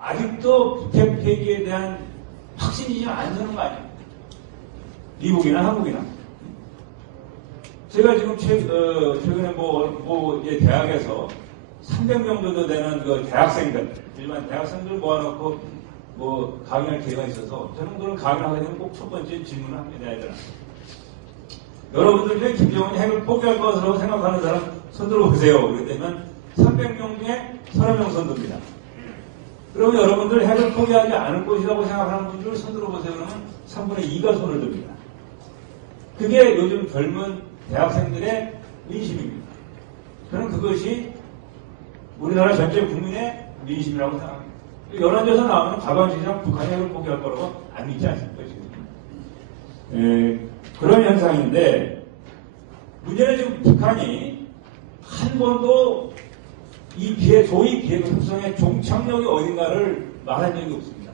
아직도 북핵 폐기에 대한 확신이 좀 안 서는 거 아닙니까? 미국이나 한국이나. 제가 지금 최근에 이제 대학에서 300명 정도 되는 그 대학생들, 일반 대학생들 모아놓고 강의할 기회가 있어서 저는 그런 강의를 하게 되면 꼭 첫 번째 질문을 합니다, 얘들아. 여러분들 중에 김정은이 핵을 포기할 것으로 생각하는 사람 손들어 보세요. 그랬더니 300명 중에 30명 손듭니다. 그러면 여러분들 핵을 포기하지 않을 것이라고 생각하는 분들을 손들어 보세요. 그러면 3분의 2가 손을 듭니다. 그게 요즘 젊은 대학생들의 민심입니다. 저는 그것이 우리나라 전체 국민의 민심이라고 생각합니다. 여론조사 나오면 과반수이상 북한이 핵을 포기할 거라고 안 믿지 않습니까, 지금? 그런 현상인데, 문제는 지금 북한이 한 번도 소위 비핵 협상의 종착역이 어딘가를 말한 적이 없습니다.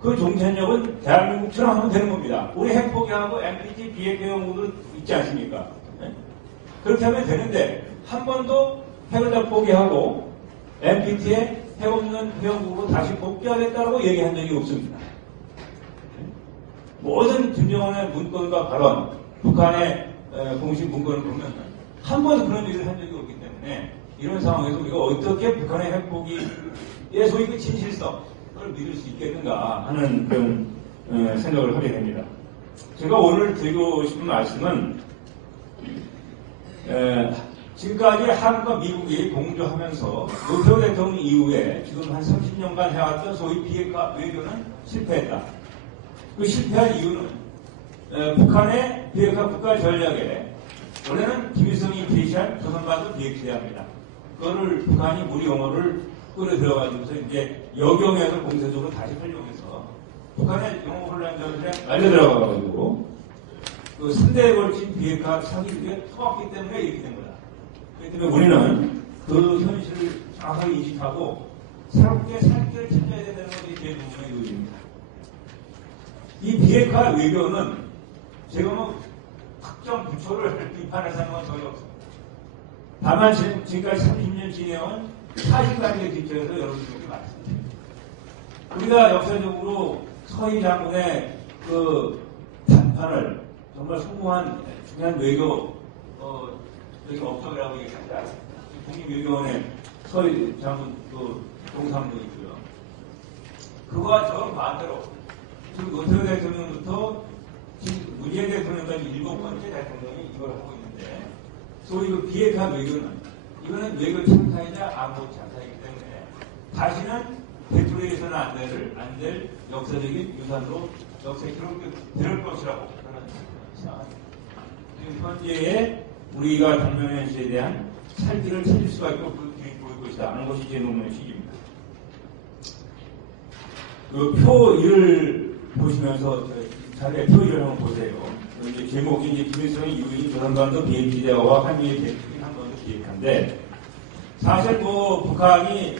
그 종착역은 대한민국처럼 하면 되는 겁니다. 우리 핵 포기하고 NPT 비핵 회원국도 있지 않습니까? 네? 그렇게 하면 되는데, 한 번도 핵을 다 포기하고 NPT에 핵 없는 회원국으로 다시 복귀하겠다고 얘기한 적이 없습니다. 모든 김정은의 문건과 발언, 북한의 공식 문건을 보면 한 번도 그런 얘기를 한 적이 없기 때문에 이런 상황에서 우리가 어떻게 북한의 핵 포기의 소위 그 진실성을 믿을 수 있겠는가 하는 그런 생각을 하게 됩니다. 제가 오늘 드리고 싶은 말씀은 지금까지 한국과 미국이 공조하면서 노태우 대통령 이후에 지금 한 30년간 해왔던 소위 비핵화 외교는 실패했다. 그 실패한 이유는 북한의 비핵화 국가 전략에 원래는 김일성이 제시한 조선반도 비핵시대합니다. 그거를 북한이 무리 용어를 끌어 들어가지고서 이제 역용해서 공세적으로 다시 활용해서 북한의 영어 혼란전에 날려 들어가가지고 그 3대에 걸친 비핵화 사기극에 터왔기 때문에 이렇게 된 거다. 그렇기 때문에 우리는 그 현실을 정확하게 인식하고 새롭게 살 길을 찾아야 된다는 것이 제 누구의 의지입니다. 이 비핵화 외교는 제가 특정 부처를 비판해서는 건 전혀 없습니다. 다만 지금까지 30년 지내온 사실관계에 기초해서 여러분들이 많습니다. 우리가 역사적으로 서희 장군의 그 단판을 정말 성공한 중요한 외교 업적이라고 얘기합니다. 국립외교원의 서희 장군 그 동상도 있고요. 그거와 정반대로 지금 노태우 대통령부터 지금 문재인 대통령까지 7번째 대통령이 이걸 하고 있는데 소위 그 비핵화 외교는 이거는 외교 창탈이자 안보 창탈이기 때문에 다시는 되돌려서는 안 될 역사적인 유산으로 역사에 들을 것이라고 저는 생각합니다. 지금 현재의 우리가 당면의 현실에 대한 살길을 찾을 수밖에 없는 길이 보일 것이다 하는 것이 제 논문의 취지입니다. 그 표 1을 보시면서 자료의 표 1을 한번 보세요. 이제 제목이 이제 김일성의 이후인 조선반도 비핵시대와 한미의 대립이 한번도 비핵화인데 사실 북한이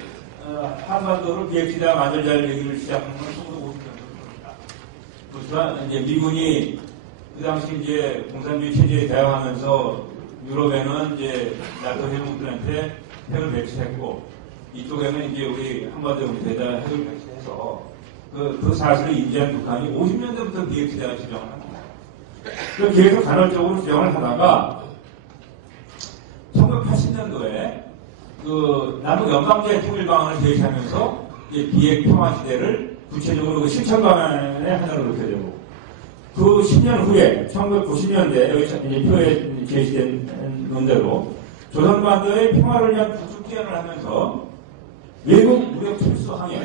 한반도를 비핵시대와 만들자는 얘기를 시작한 건 1950년도입니다. 그렇지만 이제 미군이 그 당시 이제 공산주의 체제에 대항하면서 유럽에는 이제 나토 회원국들한테 핵을 배치했고 이쪽에는 이제 우리 한반도 용태에다 핵을 배치해서 그 사실을 인지한 북한이 50년대부터 비핵시대를 지정을 합니다. 그 계속 간헐적으로 지정을 하다가 1980년도에 그 남북 연방제 통일 방안을 제시하면서 비핵 평화 시대를 구체적으로 그 실천 방안의 하나로 놓게 되고 그 10년 후에 1990년대 여기 이제 표에 제시된 논대로 조선반도의 평화를 위한 국수 기원을 하면서 외국 무력 철수 항해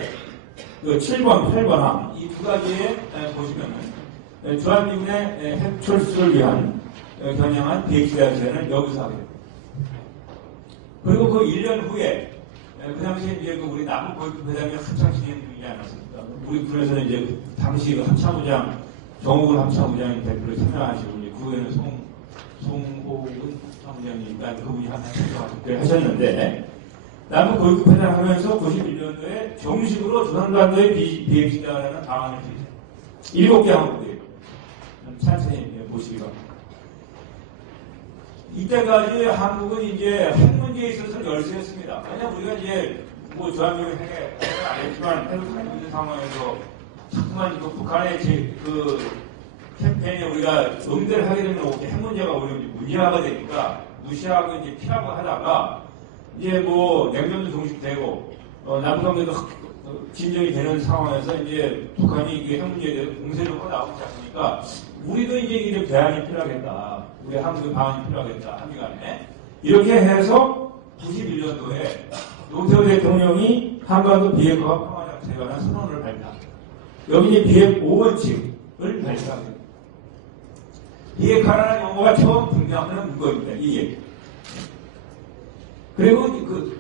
그 7번, 8번 항 이 두 가지에 보시면은 주한미군의 핵 철수를 위한 겨냥한 비핵시대 자체는 여기서 하게 됩니다. 그리고 그 1년 후에 그 당시에 이제 우리 남북 보이콧 회담이 한창 진행 중이지 않았습니까? 우리 군에서는 이제 당시 합참의장 정욱은 합참의장이 대표로 참여하시고 이제 그 후에는 송호근 합참의장이니까 그분이 한참 하셨는데 남북 보이콧 회담을 하면서 91년도에 정식으로 조선반도의 비핵시대라는 방안을 제시했습니다. 7개 항목이에요. 천천히 보시기 바랍니다. 이때까지 한국은 이제 핵 문제에 있어서는 열세였습니다. 왜냐면 우리가 이제 주한미군 핵을 안 알겠지만 해도 가지고 있는 상황에서 자꾸만 그 북한의 그 캠페인에 우리가 응대를 하게 되면 핵 문제가 오히려 문제화가 되니까 무시하고 이제 피하고 하다가 이제 뭐 냉전도 종식되고 남북관계도 진정이 되는 상황에서 이제 북한이 이게 핵 문제에 대해서 공세적으로 나오지 않으니까 우리도 이제 이런 대안이 필요하겠다. 우리 한국의 방안이 필요하겠다. 한미간에 이렇게 해서 91년도에 노태우 대통령이 한반도 비핵화 평화작전에 관한 선언을 발표. 여기 이제 비핵 5원칙을 발표합니다. 비핵화라는 용어가 처음 등장하는 문구입니다. 이 얘기. 그리고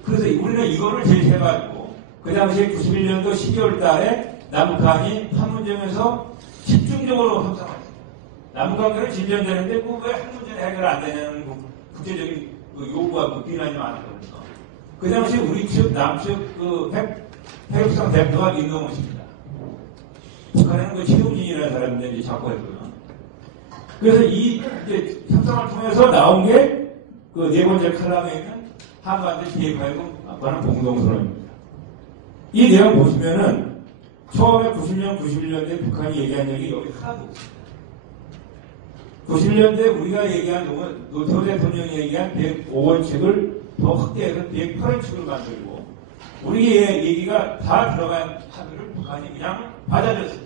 그래서 우리는 이거를 제시해가지고 그 당시에 91년도 12월 달에 남북한이 판문점에서 집중적으로 협상했습니다. 남북관계는 진전되는데 왜 한 문제는 해결 안 되냐는 국제적인 요구와 비난이 많았거든요. 그 당시 우리 측, 남측 핵협상 대표가 임동원 씨입니다. 북한에는 최우진이라는 사람인데 자꾸 했고요. 그래서 이 이제 협상을 통해서 나온 게 그 네 번째 칼럼에 있는 한반도 비핵화에 관한 공동선언입니다. 이 내용 보시면은 처음에 90년, 91년대 북한이 얘기한 얘기 여기 하나도 없습니다. 91년대 우리가 얘기한 놈은 노태우 대통령이 얘기한 105원칙을 더 확대해서 108원칙으로 만들고 우리의 얘기가 다 들어간 합의를 북한이 그냥 받아줬습니다.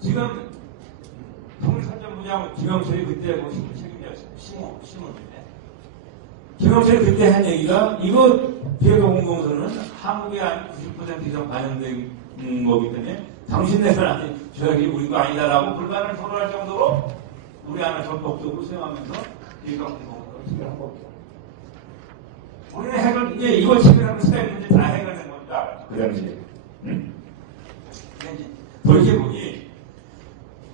지금 통일산전부장 김영철이 그때 뭐 책임자였습니다. 심호인데 김영철이 그때 한 얘기가 이거 비핵화 공동선언은 한국에 한 90% 이상 반영된 거기 때문에 당신네는 아니 저기 우리 거 아니다라고 불만을 토로할 정도로 우리 안을 전폭적으로 수행하면서 비핵화 공동선언을 체결한 겁니다. 우리는 핵을 이제 이걸 체결하면서 문제 다 해결된 건지 알았죠. 그 당시에. 돌이켜보니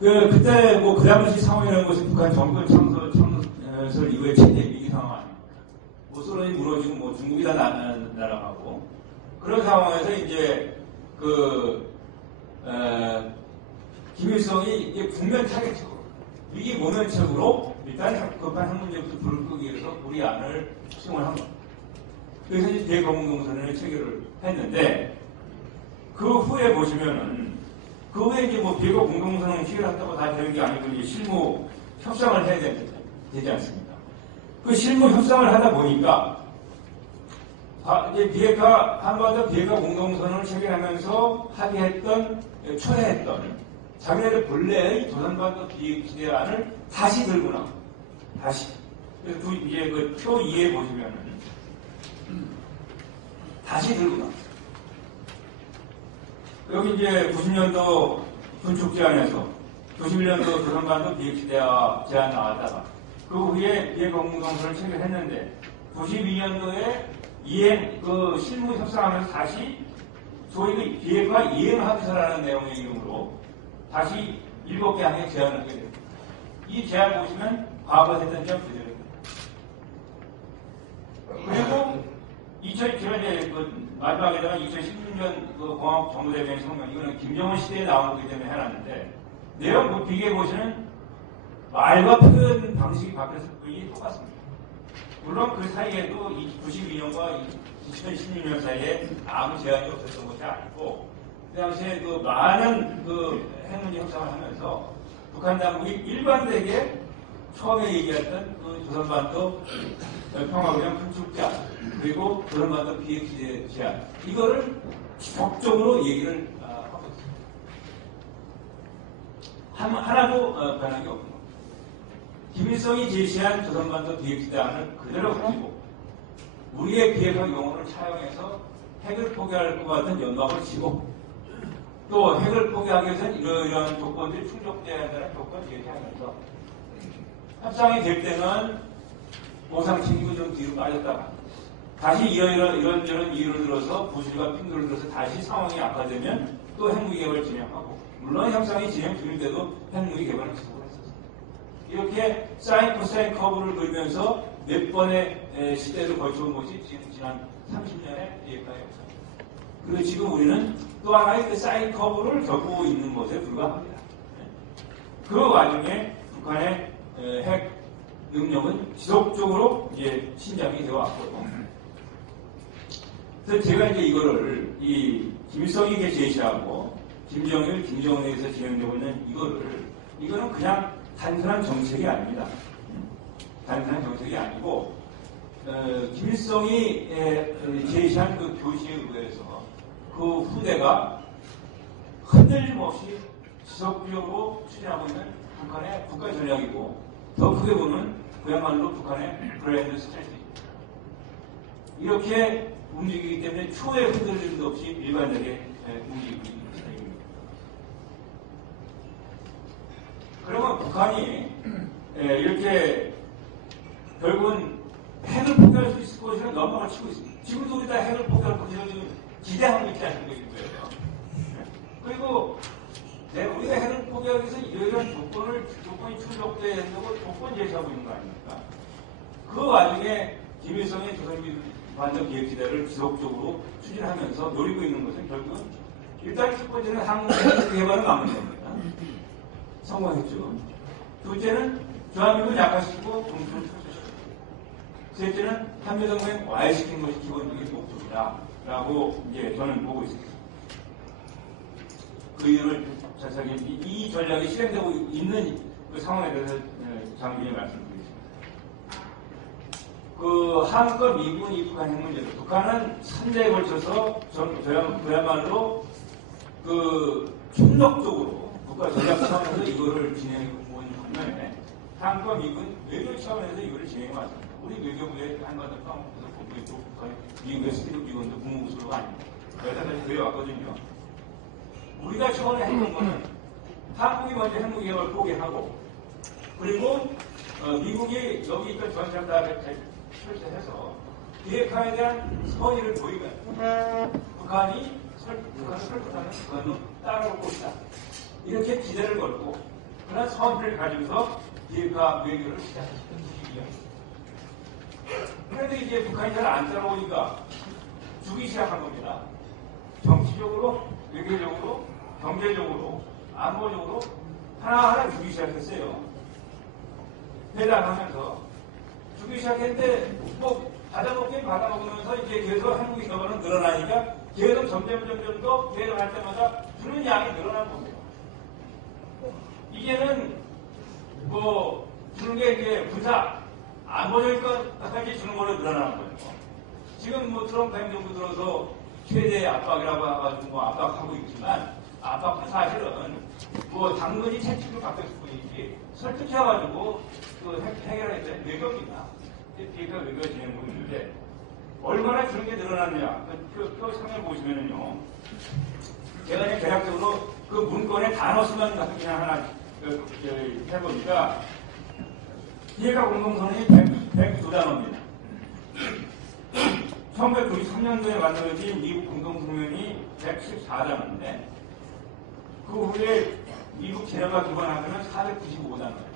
그때 뭐 그 당시 상황이라는 것이 북한 정권 창설 이후에 최대 위기 상황 아닙니까? 뭐 소련이 무너지고 뭐 중국이 다 날아가고 그런 상황에서 이제 김일성이 이제 국면 타겟적으로 위기 모면책으로 일단 급한 핵 문제부터 불을 끄기 위해서 우리 안을 수용을 한 겁니다. 그래서 이제 대공동선언을 체결을 했는데 그 후에 보시면은 그 후에 이제 뭐 비핵화 공동선언을 체결한다고 다 되는 게 아니고 이제 실무 협상을 해야 되지 않습니까? 그 실무 협상을 하다 보니까 이제 한반도 비핵화 공동선언을 체결하면서 합의했던 초래했던 자기네들 본래의 조선반도 비핵시대안을 다시 들고 나옵니다. 다시. 그래서 이제 그 표 2에 보시면은 다시 들고 나옵니다. 여기 이제 90년도 군축 제안에서 91년도 조선반도 비핵시대화 제안 나왔다가 그 후에 비핵화 공동선언을 체결했는데 92년도에 실무 협상하면서 다시 소위 그 비핵화 이행 합의서라는 내용의 이름으로 다시 7개 항의 제안을 하게 됩니다. 이 제안 보시면 과거 했던 점 그대로입니다. 그리고 2007년에 마지막에다가 2016년 공화국 정부대변인 성명, 이거는 김정은 시대에 나온 거기 때문에 해놨는데, 내용 비교해 보시면 말과 표현 방식이 바뀌었을 뿐이 똑같습니다. 물론 그 사이에도 92년과 2016년 사이에 아무 제한이 없었던 것이 아니고, 그 당시에 많은 핵 문제 협상을 하면서 북한 당국이 일관되게 처음에 얘기했던 조선반도 평화구역 군축제안 그리고 조선반도 비핵시대 제안 이거를 지속적으로 얘기를 하고 있습니다. 하나도 변한 게 없는 겁니다. 김일성이 제시한 조선반도 비핵시대안을 그대로 가지고 우리의 비핵화 용어를 차용해서 핵을 포기할 것 같은 연막을 치고 또 핵을 포기하기 위해서는 이러이러한 조건들이 충족돼야 한다는 조건을 제시하면서 협상이 될 때는 보상 책임을 좀 뒤로 빠졌다가 다시 이런저런 이유를 들어서 부실과 핑계를 들어서 다시 상황이 악화되면 또 핵무기 개발을 진행하고 물론 협상이 진행될 때도 핵무기 개발을 지속을 했었습니다. 이렇게 사인 코사인 커브를 그리면서 몇 번의 시대를 거쳐온 것이 지난 30년의 비핵화 역사입니다. 그리고 지금 우리는 또 하나의 그 사인 커브를 겪고 있는 것에 불과합니다. 그 와중에 북한의 핵 능력은 지속적으로 신장이 되어 왔고요. 그래서 제가 이제 이거를 이 김일성이 제시하고 김정일, 김정은에 의해서 진행되고 있는 이거는 그냥 단순한 정책이 아닙니다. 단순한 정책이 아니고 김일성이 제시한 그 교시에 의해서 그 후대가 흔들림 없이 지속적으로 추진하고 있는 북한의 국가 전략이고 더 크게 보면 그야말로 북한의 브랜드 스트래티지입니다. 이렇게 움직이기 때문에 초의 흔들림도 없이 일관되게 움직이고 있는 스타일입니다. 그러면 북한이 이렇게 결국은 핵을 포기할 수 있을 것이라는 연막을 치고 있습니다. 지금도 우리 다 핵을 포기할 것이라고 기대하고 있지 않는 것인 거예요. 그리고 우리가 핵을 포기하기 위해서 이러한 조건이 충족돼야 된다고 조건 제시하고 있는 거 아닙니까? 그 와중에 김일성의 조선민 반전 기획 기대를 지속적으로 추진하면서 노리고 있는 것은 결국은 일단 첫 번째는 한국 개발을 막는 겁니다. 성공했죠. 둘째는 대한민국을 약화시키고 동맹을 철수시키고, 셋째는 한미동맹 와해시키는 것이 기본적인 목적이다라고 이제 저는 보고 있습니다. 그 이유를 자세하게 이 전략이 실행되고 있는 그 상황에 대해서 장기에 말씀드리겠습니다. 그 한국과 미국은 이 북한 핵 문제로 북한은 3대에 걸쳐서 그야말로 그 총력적으로 국가 전략 차원에서 이거를 진행해 온 반면에 한국과 미국은 외교 차원에서 이거를 진행해 왔습니다. 우리 외교부의 한반도 상황에서 보고 북한 미국의 스피드 기원도 국무부수로가 아닙니다. 여기까지 그래왔거든요. 우리가 처음에 했던 거는 한국이 먼저 핵무기 개발을 포기하고 그리고 미국이 여기 있던 전략 다 설치해서 비핵화에 대한 선의를 보이면 북한을 설득하면 그거는 따라올 것이다. 이렇게 기대를 걸고 그런 선의를 가지고서 비핵화 외교를 시작했던 시기였습니다. 그런데 이제 북한이 잘 안 따라오니까 주기 시작한 겁니다. 정치적으로, 외교적으로, 경제적으로, 안보적으로 하나하나 주기 시작했어요. 회담하면서 주기 시작했는데 뭐 받아먹으면서 이제 계속 한국의 경우는 늘어나니까 계속 점점 더 계속 할 때마다 주는 양이 늘어난 겁니다. 이제는 뭐 주는 게 이제 군사 안보적인 것까지 주는 걸로 늘어나는 거예요. 지금 뭐 트럼프 행정부 들어서 최대 압박이라고 해가지고 뭐 압박하고 있지만 압박은 사실은 뭐 당근이 채찍을 바뀌었을 뿐이지 설득해가지고 그 해결했던 외교입니다. 비핵화 외교가 진행되고 있는데 얼마나 주는 게 늘어났냐. 그 상을 보시면은요. 제가 그냥 대략적으로 그 문건에 단어 수만 그냥 하나 해보니까 비핵화 공동선언이 102단어입니다. 1993년도에 만들어진 미국 공동성명이 114단어인데 그 후에 미국 제네바 기반하면 495단어예요.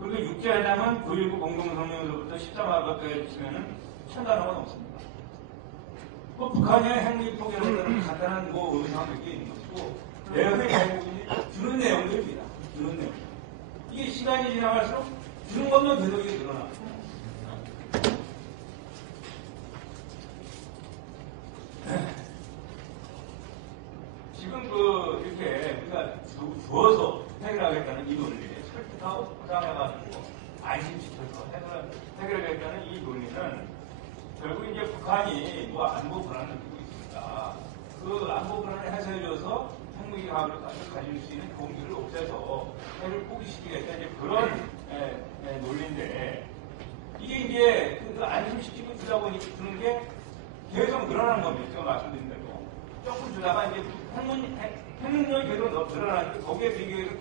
그리고 육자회담은 9.19 공동성명으로부터 13화까지 치면은 1000단어가 넘습니다. 뭐 북한의 핵무기 포기를 한다는 간단한 뭐 의사가 몇 개 있는 것이고 대외 대국이 주는 내용들입니다. 주는 내용. 이게 시간이 지나갈수록 주는 것만 계속 이게 늘어나고. 지금 이렇게 우리가 주어서 해결하겠다는 이 논리에 설득하고 포장해가지고 안심시켜서 해결하겠다는 이 논리는 결국 이제 북한이 뭐 안보 불안을 느끼고 있으니까 그 안보 불안을 해소해줘서 핵무기 가업을 가질 수 있는 동기를 없애서 핵을 포기시키겠다 이제 그런 논리인데 이게 이제 그 안심시키고 주다 보니까 주는 게 계속 늘어나는 겁니다. 제가 말씀드린 대로. 조금 주다가 이제 핵능력이 계속 늘어나니까 거기에 비교해서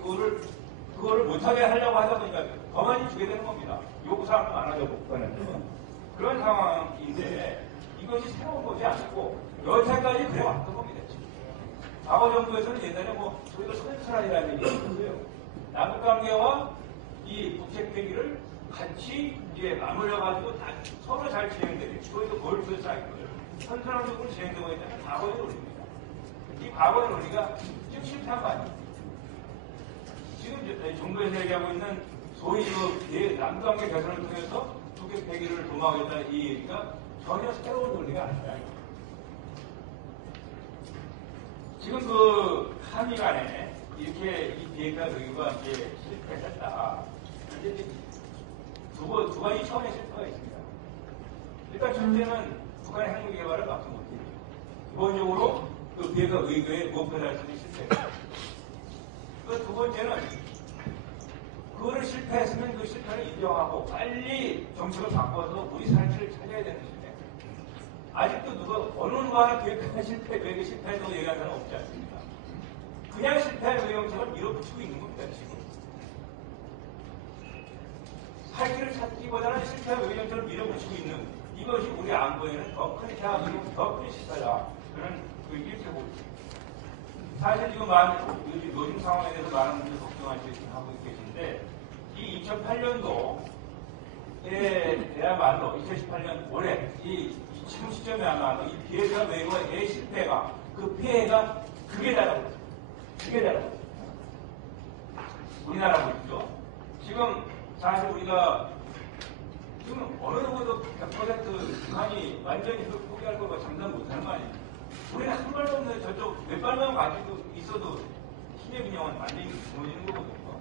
그거를 못하게 하려고 하다 보니까 더 많이 주게 되는 겁니다. 요구사항도 많아져 북한에서. 그런 상황인데 이것이 새로운 것이 아니고 여태까지 그래왔던 겁니다. 과거 정부에서는 옛날에 뭐 저희가 선수라이라는 얘기가 있었어요. 남북관계와 이 북핵회기를 같이 이제 맞물려가지고 서로 잘 진행되게 저희도 골프 사이클을 선순환적으로 진행되고 있다는 과거의 논리입니다. 이 과거의 논리가 지금 실패한 거 아닙니까? 지금 정부에서 얘기하고 있는 소위 남북관계 개선을 통해서 북핵회기를 도모하겠다 이 얘기가 전혀 새로운 논리가 아니다. 지금 그 한미 간에 이렇게 이 비핵화 외교가 이제 실패했다. 이제 두 가지 차원의 실패가 있습니다. 일단 첫째는 북한의 핵무 개발을 막지 못해요. 기본적으로 그 비핵화 외교의 목표 달성이 실패했다. 그 두 번째는 그거를 실패했으면 그 실패를 인정하고 빨리 정책을 바꿔서 우리 살 길을 찾아야 되는 실패. 아직도 어느 누가 비핵화 실패, 외교 실패했다고 얘기하는 사람은 없지 않습니까? 그냥 실패한 외교정책을 밀어붙이고 있는 겁니다, 지금. 살 길을 찾기보다는 실패한 외교정책을 밀어붙이고 있는 이것이 우리 안보에는 더 큰 태양이고 더 큰 실패다. 그런 이렇게 보고 있습니다. 사실 지금 요즘 상황에 대해서 많은 분들이 걱정하고 계신데 이 2008년도에 대야말로 2018년 올해 이 지금 시점에야말로 이 비핵화 외교의 실패가 그 피해가 극에 달하고 있습니다. 극에 달하고 있습니다. 우리나라 보십시오. 지금 사실 우리가 지금 어느 누구도 100% 북한이 완전히 포기할 거고 장담 못하는 거 아니에요. 우리는 한 발도 없는 저쪽 몇 발만 가지고 있어도 신의 균형은 완전히 무너지는 거거든요.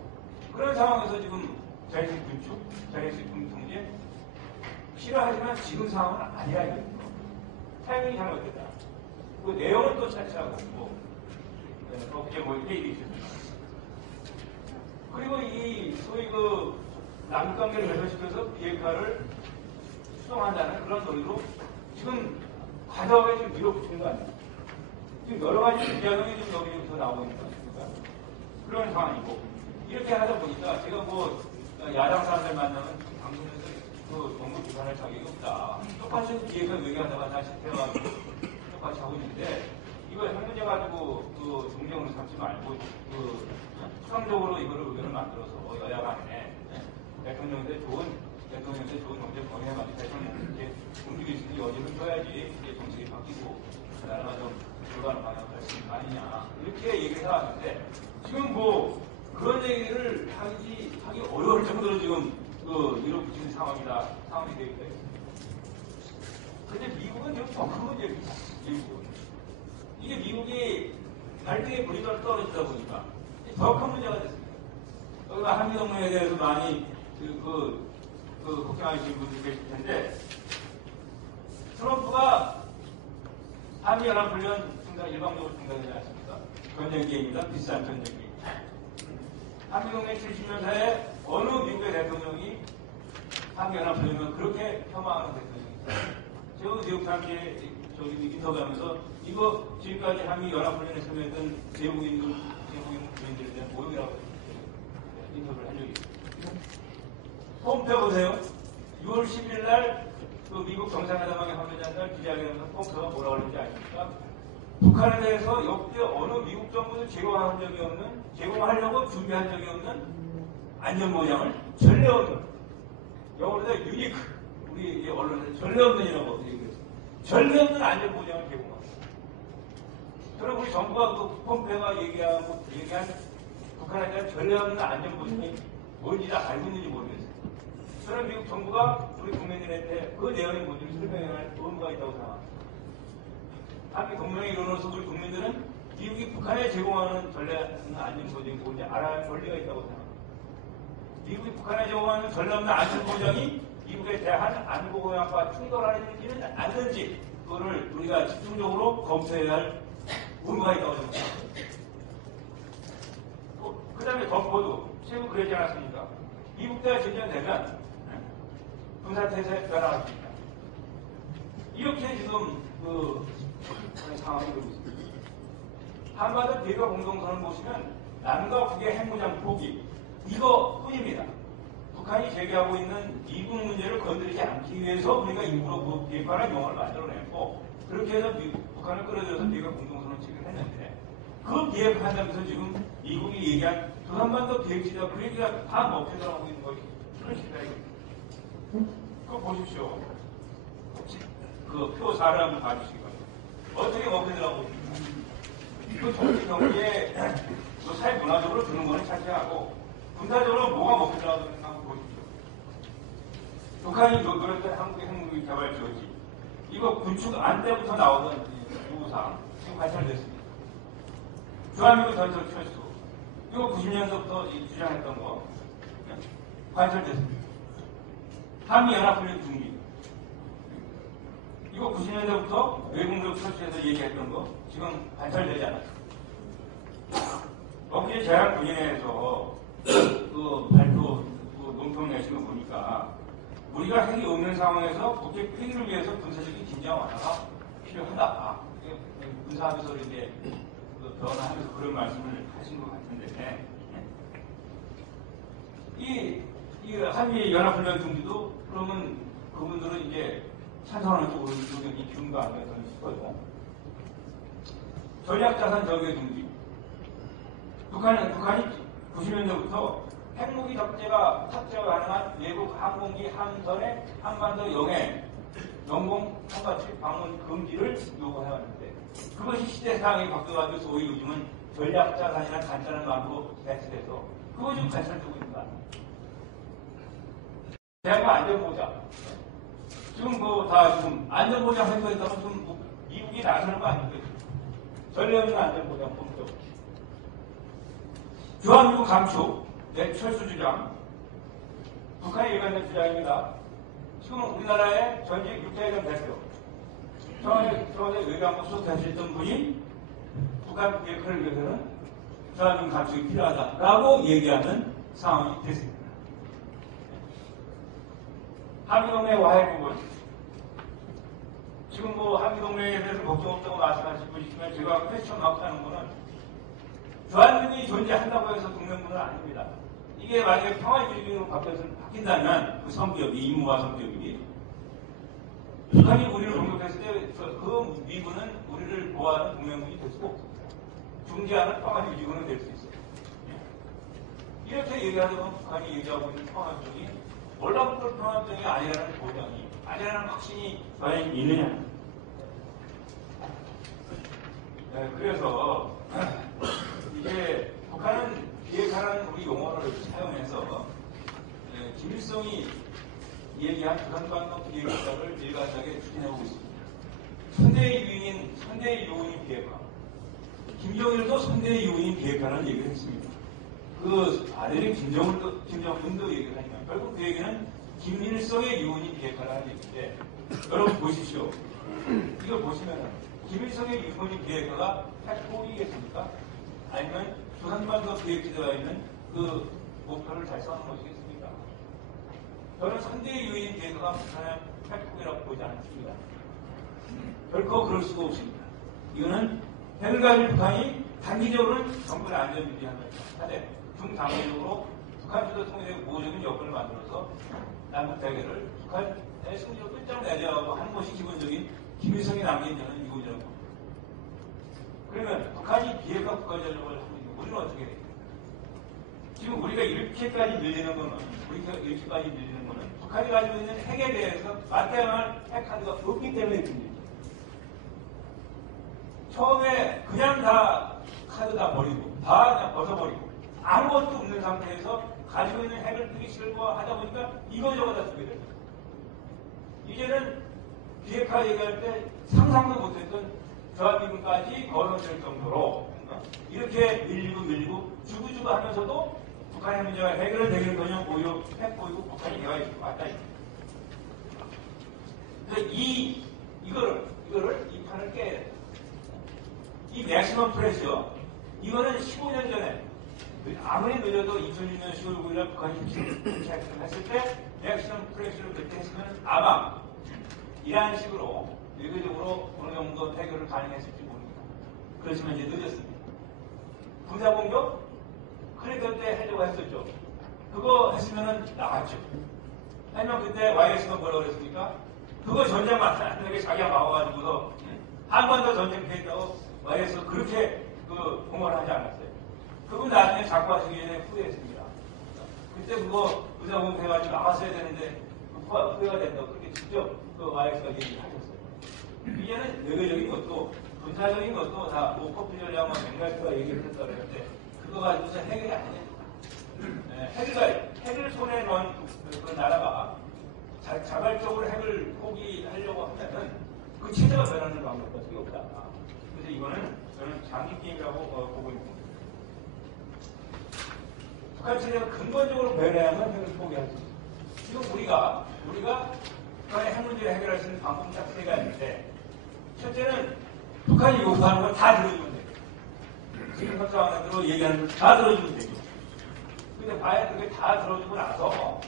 그런 상황에서 지금 자유식 군축, 자유식 군통제 필요하지만 지금 상황은 아니야 이거든요. 타이밍이 잘못됐다. 그 내용은 또 차치하고 어제 이렇게 얘기했습니다. 그리고 이 소위 그 남북관계를 개선시켜서 비핵화를 수정한다는 그런 논리로 지금 과도하게 좀 밀어붙이는 거 아니에요. 지금 여러 가지 부작용이 지금 여기부터 나오고 있는 거 아닙니까? 그런 상황이고 이렇게 하다 보니까 제가 야당 사람들 만나면 방송에서 그 정부 비판할 자격이 없다. 똑같이 비핵화 외교하다가 다시 실패하고 똑같이 하고 있는데 이거 한 문제 가지고 그 중정으로 삼지 말고 수상적으로 이거를 의견을 만들어서 여야 간에 대통령한테 좋은 정책 범위해가지고 대통령 이렇게 움직일 수 있는 여지를 줘야지 이게 정책이 바뀌고 나라가 좀 들어가는 방향으로 갈 수 있는 거 아니냐 이렇게 얘기를 해왔는데 지금 그런 얘기를 하기 어려울 정도로 지금 밀어붙이는 상황이 되어 있다. 근데 미국은 지금 더 큰 문제입니다. 이게 미국이 발등에 불이가 떨어지다 보니까 더 큰 문제가 됐습니다. 여기가 한미동맹에 대해서 많이 걱정하시는 분들이 계실 텐데 트럼프가 한미연합훈련 일방적으로 중단되지 않습니까? 전쟁기입니다. 비싼 전쟁기. 한미동맹 70년 사이에 어느 미국의 대통령이 한미연합훈련을 그렇게 폄하하는 대통령입니다. 제가 뉴욕타임즈에 인터뷰하면서 이거 지금까지 한미연합훈련에 참여했던 제국인 국민들에 대한 모욕이라고 인터뷰를 한 적이 있습니다. 폼페오 보세요. 6월 10일 날 미국 정상회담하게 합류한 날 기자회견에서 폼페오가 뭐라고 하는지 아십니까? 북한에 대해서 역대 어느 미국 정부도 제공하려고 준비한 적이 없는 안전보장을 전례 없는 영어로 유니크 우리 언론에서 전례 없는이라고 얘기했어요. 전례 없는 안전보장을 제공합니다. 그럼 우리 정부가 폼페오가 얘기한 북한에 대한 전례 없는 안전보장이 뭔지 다 알고 있는지 모르겠어요. 저는 미국 정부가 우리 국민들한테 그 내용이 뭔지 설명해야 할 의무가 있다고 생각합니다. 한미 동맹의 이론으로서 우리 국민들은 미국이 북한에 제공하는 전략은 안전보장이 뭔지 알아야 할 권리가 있다고 생각합니다. 미국이 북한에 제공하는 전략은 안전보장이 미국에 대한 안보공약과 충돌하는지는 않는지 그거를 우리가 집중적으로 검토해야 할 의무가 있다고 생각합니다. 그 다음에 덤포도 최근 그러지 않았습니까? 미국과 전쟁되면 군사태세에 변화할 수 있다. 이렇게 지금 상황이 되고 있습니다. 한반도 비핵화 공동선언을 보시면 남과 북의 핵무장 포기 이거뿐입니다. 북한이 제기하고 있는 미국 문제를 건드리지 않기 위해서 우리가 일부러 그 비핵화라는 용어를 만들어냈고 그렇게 해서 북한을 끌어들여서 비핵화 공동선언을 체결했는데 그 비핵화하면서 지금 미국이 얘기한 그 한반도 비핵지가 그 얘기가 다 먹혀들어가고 있는 것이 그런 시각입니다. 그거 보십시오. 그 표 4를 한번 봐주시기 바랍니다. 어떻게 먹혀들어가고 있습니까? 그 정치 경기에 그 사회 문화적으로 주는 거는 차치하고 군사적으로 뭐가 먹혀들어가고 있는가 한번 보십시오. 북한이 노렸던 한국의 핵무기 개발 지원지. 이거 군축 안 때부터 나오던 요구사항 지금 관찰됐습니다. 주한미군 전설 철수. 이거 90년도부터 주장했던 거. 관철됐습니다. 한미연합훈련 중기. 이거 90년대부터 외국력 철수에서 얘기했던 거 지금 관철되지 않았어요. 엊그제 재학군인회에서 그 발표 논평 내신 거 보니까 우리가 핵이 없는 상황에서 국제 회의를 위해서 군사적인 긴장 완화가 필요하다. 군사하면서 이제 변화하면서 그런 말씀을 하신 것 같은데 이 한미 연합훈련 중지도 그러면 그분들은 이제 찬성하는 쪽으로 의견이 기운 거 아닌가 저는 싶어요. 전략자산 저격 중지. 북한이 90년대부터 핵무기 탑재가 가능한 외국 항공기 함선의 한반도 영해 영공 통과치 방문 금지를 요구해왔는데 그것이 시대상황이 바뀌어가지고 소위 요즘은 전략자산이나 간단한 말로 대체돼서 그거 지금 관찰되고 있는 거 아니에요. 대한민국 안전보장. 지금 다 지금 안전보장 행사했다면 지금 미국이 나서는 거 아닙니까? 전례없는 안전보장 공격. 주한미군 감축, 철수 주장. 북한의 일관된 주장입니다. 지금 우리나라의 전직 육해회장 대표, 청와대 외교안보 수석하셨던 분이 북한 비핵화를 위해서는 주한미군 감축이 필요하다라고 얘기하는 상황이 됐습니다. 한미동맹 와해 부분. 지금 한미동맹에 대해서 걱정 없다고 말씀하실 분이시면 제가 퀘스천 마크 하는 거는 주한미군이 존재한다고 해서 동맹군은 아닙니다. 이게 만약에 평화유지군으로 바뀐다면 그 성격이, 임무와 성격이 북한이 우리를 공격했을 때 그 미군은 우리를 보호하는 동맹군이 될 수가 없습니다. 중재하는 평화유지군은 될 수 있어요. 이렇게 얘기하다 보면 북한이 얘기하고 있는 평화협정이 몰라붙을 평화협정이 아니라는 보장이, 아니라는 확신이 과연 있느냐. 네, 그래서 이게 북한은 비핵화라는 우리 용어를 사용해서 김일성이 얘기한 북한반도 비핵화를 일관되게 추진해오고 있습니다. 선대의 요인인 비핵화. 김정일도 선대의 요인인 비핵화라는 얘기를 했습니다. 그 아들인 김정은도 얘기를 하니까 결국 그 얘기는 김일성의 요인인 비핵화라는 얘기인데 여러분 보십시오. 이걸 보시면은 김일성의 요인인 비핵화가 핵포기겠습니까? 아니면 조선반도 비핵화되어 있는 그 목표를 달성하는 것이겠습니까? 저는 선대의 요인인 비핵화가 북한의 핵포기라고 보지 않습니다. 결코 그럴 수가 없습니다. 이거는 핵을 가진 북한이 단기적으로는 정부의 안전 유지하면서 하되 중장기적으로 북한 주도 통일의 우호적인 여건을 만들어서 남북 대결을 북한의 승리로 끝장 내자고 하는 것이 기본적인 김일성이 남긴 저는 이거라고 봅니다. 그러면 북한이 비핵화 국가 전략을 하고 있는 우리는 어떻게 해야 됩니까? 지금 우리가 이렇게까지 늘리는 거는 북한이 가지고 있는 핵에 대해서 맞대응할 핵카드가 없기 때문에 됩니다. 처음에 그냥 다 카드 다 버리고 다 그냥 벗어버리고 아무것도 없는 상태에서 가지고 있는 핵을 쓰기 싫고 하다 보니까 이거저거 다 쓰게 됩니다. 이제는 비핵화 얘기할 때 상상도 못했던 주한미군까지 거론될 정도로 이렇게 밀리고 주구주구 하면서도 북한의 문제가 해결되기는커녕 오히려 핵 보이고 북한이 개화해주고 왔다. 그래서 이거를 이 판을 깨야 돼. 이 맥시멈 프레셔 이거는 15년 전에 아무리 늦어도 2006년 10월 9일 북한이 했을 때 맥시멈 프레셔를 그렇게 했으면 아마 이러한 식으로 외교적으로 어느 정도 해결을 가능했을지 모릅니다. 그렇지만 이제 늦었습니다. 군사공격? 그러니까 그때 해주고 했었죠. 그거 했으면 나갔죠. 아니면 그때 YS가 뭐라고 그랬습니까? 그거 전쟁 맞다는 자기가 막아가지고서 한 번 더 전쟁 피했다고 YS가 그렇게 공언을 하지 않았어요. 그분 나중에 잡고 하시기 전에 후회했습니다. 그때 그거 군사공격 해가지고 나갔어야 되는데 후회가 된다고 그렇게 직접 YS가 얘기하셨어요. 이제는 외교적인 것도 군사적인 것도 다 커플 전략만 맹가스가 얘기를 했다고 했는데 그거 가지고서 해결이 안 됩니다. 핵을 손에 넣은 그 나라가 자발적으로 핵을 포기하려고 하면은 그 체제가 변하는 방법밖에 없다. 그래서 이거는 저는 장기 게임이라고 보고 있습니다. 북한 체제가 근본적으로 변해야만 핵을 포기할 수 있습니다. 지금 우리가 북한의 핵 문제를 해결할 수 있는 방법은 딱 세 가지인데, 첫째는 북한이 요구하는 걸 다 들어주면 돼요. 지금 협상안으로 얘기하는 걸 다 들어주면 되죠. 근데 과연 그게 다 들어주고 나서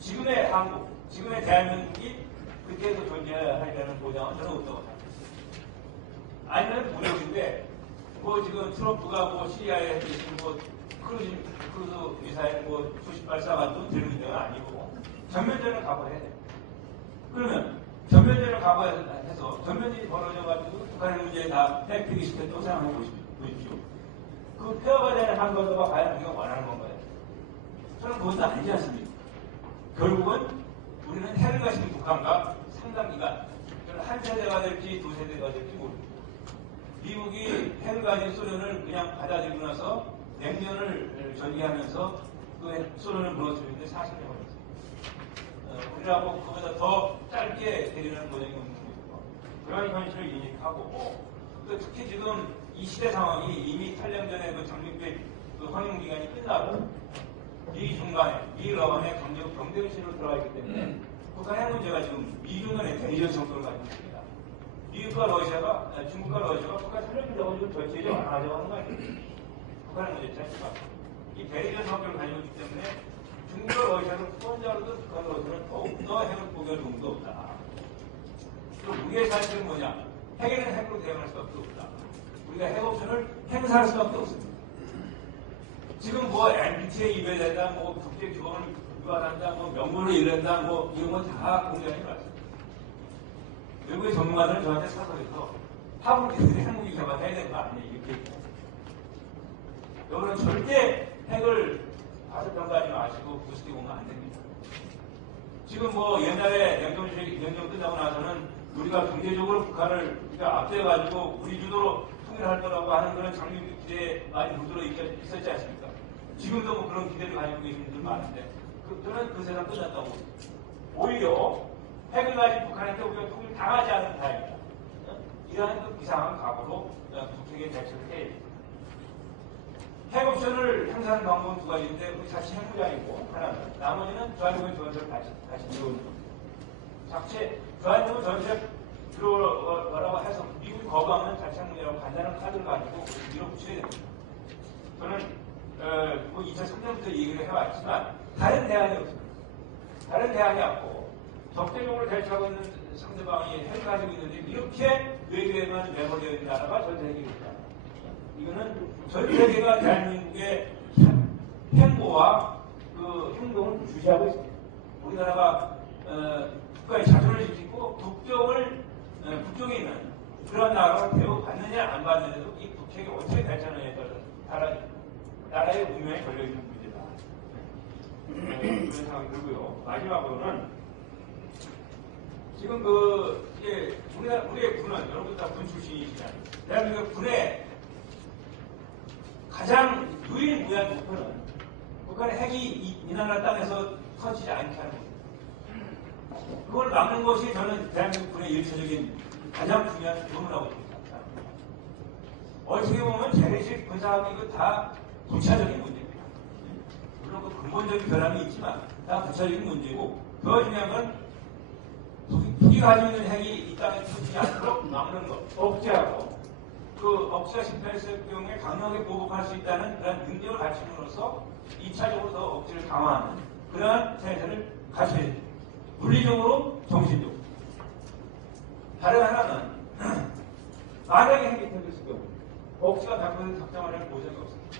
지금의 한국, 지금의 대한민국이 그때도 존재하리라는 보장은 저는 없다고 생각합니다. 아니면 무력인데, 뭐 지금 트럼프가 뭐 시리아에 지금 뭐 크루즈 미사일 뭐 수십 발 쏴가지고 되는 문제가 아니고, 전면전을 각오해야 돼요. 그러면 전면전을 각오해서 전면전이 벌어져가지고 북한의 문제에 다 핵폐기 시켰다고 생각해 보십시오. 그 폐허가 되는 한반도가 과연 우리가 원하는 건가요? 저는 그것도 아니지 않습니까? 결국은 우리는 핵을 가진 북한과 상당 기간, 한 세대가 될지 두 세대가 될지 모릅니다. 미국이 핵을 가진 소련을 그냥 받아들이고 나서 냉전을 전개하면서 그 소련을 무너뜨리는데 40년 걸렸어요. 우리라고 그보다 더 짧게 되리는 모양이 없는 거고, 그런 현실을 인식하고, 또 특히 지금 이 시대 상황이 이미 8년 전에 그 장밋빛 그 황영 기간이 끝나고 미 중간에 미 러반의 경쟁시로 들어가 있기 때문에 북한 핵 문제가 지금 미중 간의 대리전 성격을 가지고 있습니다. 미국과 러시아가, 중국과 러시아가 북한 살려주려고 지금 절제하지 않으려고 하는 거 아니에요? 북한의 문제 자체가 이 대리전 성격을 가지고 있기 때문에 중국과 러시아는 후원자로도 북한 러시아는 더욱더 핵을 포기할 용도 없다. 그리고 우리의 사실은 뭐냐? 핵에는 핵으로 대응할 수밖에 없다. 우리가 핵 옵션을 행사할 수밖에 없습니다. 지금 뭐 NPT에 입회된다, 뭐 국제 규범을 위반한다, 뭐 명분을 잃는다, 뭐 이런 건 다 공장이 맞습니다. 외국의 전문가들은 저한테 사설에서 한국인들이 핵무기 개발해야 되는 거 아니냐 이렇게 얘기해요. 여러분은 절대 핵을 과소평가하지 마시고 부수게 보면 안 됩니다. 지금 뭐 옛날에 냉전 끝나고 나서는 우리가 경제적으로 북한을 앞세워가지고 우리 주도로 통일할 거라고 하는 그런 장밋빛 기대에 많이 물들어 있었지 않습니까? 지금도 뭐 그런 기대를 가지고 계신 분들 많은데, 저는 그 세상 끝났다고 봅니다. 오히려 핵을 가진 북한한테 우리가 통일 당하지 않은 다행이다. 이러한 그 이상한 각오로 북핵에 대처를 해야 됩니다. 핵 옵션을 행사하는 방법은 두 가지인데, 우리 자체 핵무장이고, 하나는, 나머지는 주한미군 전설 다시 들어오는 겁니다. 자체, 주한미군 전설 들어오라고 해서 미국이 거부하면 자체 핵무장이라고 간단한 카드를 가지고 밀어붙여야 됩니다. 저는, 뭐 2003년부터 얘기를 해왔지만, 다른 대안이 없습니다. 다른 대안이 없고, 적대적으로 대처하고 있는 상대방이 핵을 가지고 있는데, 이렇게 외교에만 매몰되어 있는 나라가 전 세계입니다. 이거는 전 세계가 대한민국의 행보와 그 행동을 주시하고 있습니다. 우리나라가 국가의 자존을 지키고 북쪽에 있는 그런 나라가 대우받느냐 안 받느냐도 이 북핵이 어떻게 발전하느냐에 따라 나라의 운명에 걸려있는 문제다. 그런 생각이 들고요. 마지막으로는 지금 우리의 군은, 여러분 다 군 출신이시잖아요. 대한민국 군의 가장 유일무이한 목표는 북한의 핵이 이 나라 땅에서 터지지 않게 하는 겁니다. 그걸 막는 것이 저는 대한민국 군의 일차적인 가장 중요한 의무라고 생각합니다. 어떻게 보면 재래식 군사학이 이거 다 부차적인 문제입니다. 물론 그 근본적인 변함이 있지만 다 부차적인 문제고, 더 중요한 건 북이 가지고 있는 핵이 이 땅에 터지지 않도록 막는 것, 억제하고, 그 억제가 실패했을 경우에 강력하게 보복할 수 있다는 그런 능력을 갖춤으로써 2차적으로 더 억제를 강화하는 그러한 태세를 갖춰야 됩니다. 물리적으로, 정신적으로. 다른 하나는 만약에 핵이 터졌을 경우 억제가 100% 작정하려는 보장이 없습니다.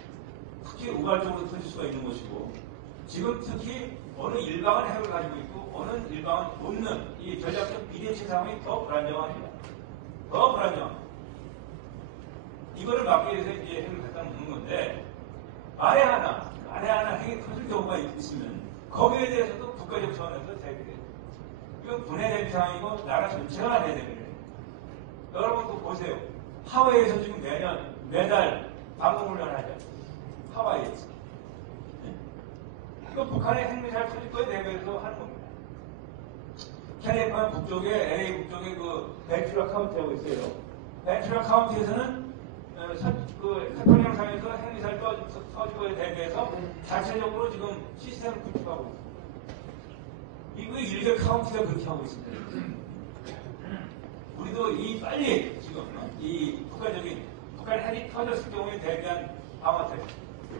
특히 우발적으로 터질 수가 있는 것이고, 지금 특히 어느 일방은 핵을 가지고 있고 어느 일방은 없는 이 전략적 비대칭 상황이 더 불안정합니다. 더 불안정합니다. 이거를 막기 위해서 이제 핵을 갖다 놓는 건데, 만에 하나 핵이 터질 경우가 있으면 거기에 대해서도 국가적 차원에서 대비돼요. 이건 분해 대비 상황이고 나라 전체가 대비를 해요. 여러분 또 보세요. 하와이에서 지금 매달 방공훈련을 하죠. 하와이에서. 이거 북한의 핵미사일 터질 거에 대비해서 하는 겁니다. 캘리포니아 북쪽에 LA 북쪽에 그 벤츄라 카운티라고 있어요. 벤츄라 카운티에서는 태평양상에서 핵미사일 터질 거에 대비해서 자체적으로 지금 시스템을 구축하고 있습니다. 미국의 일개 카운티가 그렇게 하고 있습니다. 우리도 빨리 지금 북한 핵이 터졌을 경우에 대비한 방어책,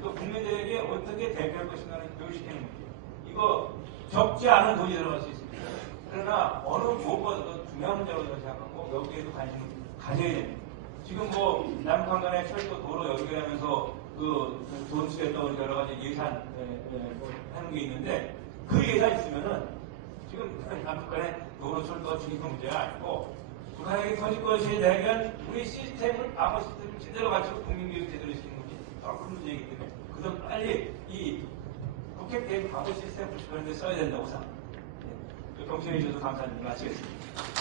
또 국민들에게 어떻게 대비할 것인가를 교육시키는 문제. 이거 적지 않은 돈이 들어갈 수 있습니다. 그러나 어느 무엇보다도 중요한 문제라고 생각하고 여기에도 관심을 가져야 됩니다. 지금 남북한 간의 철도 도로 연결하면서 돈 쓰겠다고 여러 가지 예산 하는 게 있는데 그 예산 있으면은 지금 남북 간의 도로 철도 중립 문제가 아니고 북한에게 터질 것에 대한 우리 시스템을 방어 시스템을 제대로 갖추고 국민교육 제대로 시키는 것이 더 큰 문제이기 때문에 그건 빨리 이 북핵 대응 방어 시스템을 구축하는 데 써야 된다고 생각합니다. 동시에 해주셔서 감사드립니다. 마치겠습니다.